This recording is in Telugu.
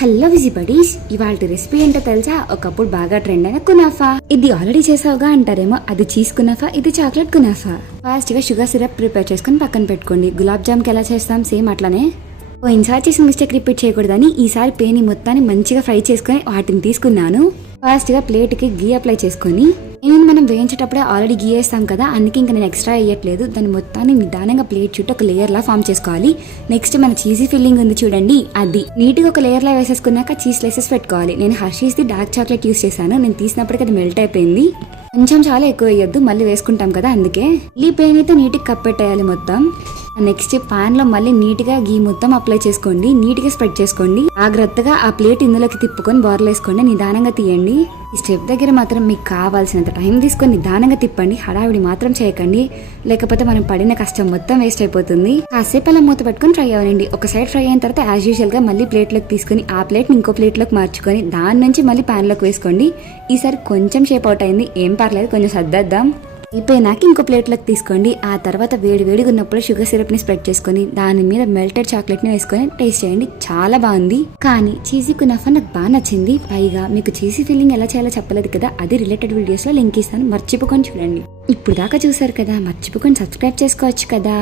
హలో విజిబడీస్, ఇవాళ రెసిపీ ఏంటో తెలుసా? ఒకప్పుడు బాగా ట్రెండ్ అయిన కునాఫా. ఇది ఆల్రెడీ చేసావుగా అంటారేమో. అది చీజ్ కునాఫా, ఇది చాక్లెట్ కునాఫా. ఫాస్ట్ గా షుగర్ సిరప్ ప్రిపేర్ చేసుకుని పక్కన పెట్టుకోండి. గులాబ్ జామ్ కి ఎలా చేస్తాం సేమ్ అట్లానే. పోయినసారి చేసిన మిస్టేక్ రిపీట్ చేయకూడదని ఈసారి పేని మొత్తాన్ని మంచిగా ఫ్రై చేసుకుని వాటిని తీసుకున్నాను. ఫాస్ట్ గా ప్లేట్ కి గీ అప్లై చేసుకుని, ఏమైనా మనం వేయించేటప్పుడే ఆల్రెడీ గీ వేస్తాం కదా, అందుకే ఇంకా నేను ఎక్స్ట్రా వేయట్లేదు. దాని మొత్తాన్ని నిదానంగా ప్లేట్ చుట్టూ ఒక లేయర్ లా ఫామ్ చేసుకోవాలి. నెక్స్ట్ మన చీజీ ఫిల్లింగ్ ఉంది చూడండి, అది నీట్ గా ఒక లేయర్ లా వేసేసుకున్నాక చీజ్ స్లైసెస్ పెట్టుకోవాలి. నేను Hershey's the dark chocolate use చేశాను. నేను తీసినప్పటికీ అది మెల్ట్ అయిపోయింది. కొంచెం చాలా ఎక్కువ వేయొద్దు, మళ్ళీ వేసుకుంటాం కదా, అందుకే ఈ పెయిన్ అయితే నీట్గా కప్పెట్టేయాలి మొత్తం. నెక్స్ట్ పాన్ లో మళ్ళీ నీట్ గా గీ మొత్తం అప్లై చేసుకోండి. నీట్ గా స్ప్రెడ్ చేసుకోండి. జాగ్రత్తగా ఆ ప్లేట్ ఇందులోకి తిప్పుకొని బోర్లు వేసుకోండి. నిదానంగా తీయండి. ఈ స్టెప్ దగ్గర మాత్రం మీకు కావాల్సినంత టైం తీసుకొని నిదానంగా తిప్పండి. హడావిడి మాత్రం చేయకండి, లేకపోతే మనం పడిన కష్టం మొత్తం వేస్ట్ అయిపోతుంది. కాసేపు అలా మూత పెట్టుకుని ఫ్రై అవ్వండి. ఒక సైడ్ ఫ్రై అయిన తర్వాత యాజ్ యూజువల్ గా మళ్ళీ ప్లేట్లోకి తీసుకుని ఆ ప్లేట్ ఇంకో ప్లేట్లోకి మార్చుకొని దాని నుంచి మళ్ళీ పాన్ లోకి వేసుకోండి. ఈసారి కొంచెం షేప్ అవుట్ అయింది, ఏం పర్లేదు, కొంచెం సర్దేద్దాం. అయిపోయినాక ఇంకో ప్లేట్లోకి తీసుకోండి. ఆ తర్వాత వేడిగా ఉన్నప్పుడు షుగర్ సిరప్ ని స్ప్రెడ్ చేసుకుని దాని మీద మెల్టెడ్ చాక్లెట్ ని వేసుకొని టేస్ట్ చేయండి. చాలా బాగుంది. కానీ చీజీ కునాఫా నాకు బాగా నచ్చింది. పైగా మీకు చీజీ ఫిల్లింగ్ ఎలా చేయాలో చెప్పలేదు కదా, అది రిలేటెడ్ వీడియోస్ లో లింక్ ఇస్తాను, మర్చిపోకొని చూడండి. ఇప్పుడు దాకా చూసారు కదా, మర్చిపోకొని సబ్స్క్రైబ్ చేసుకోవచ్చు కదా.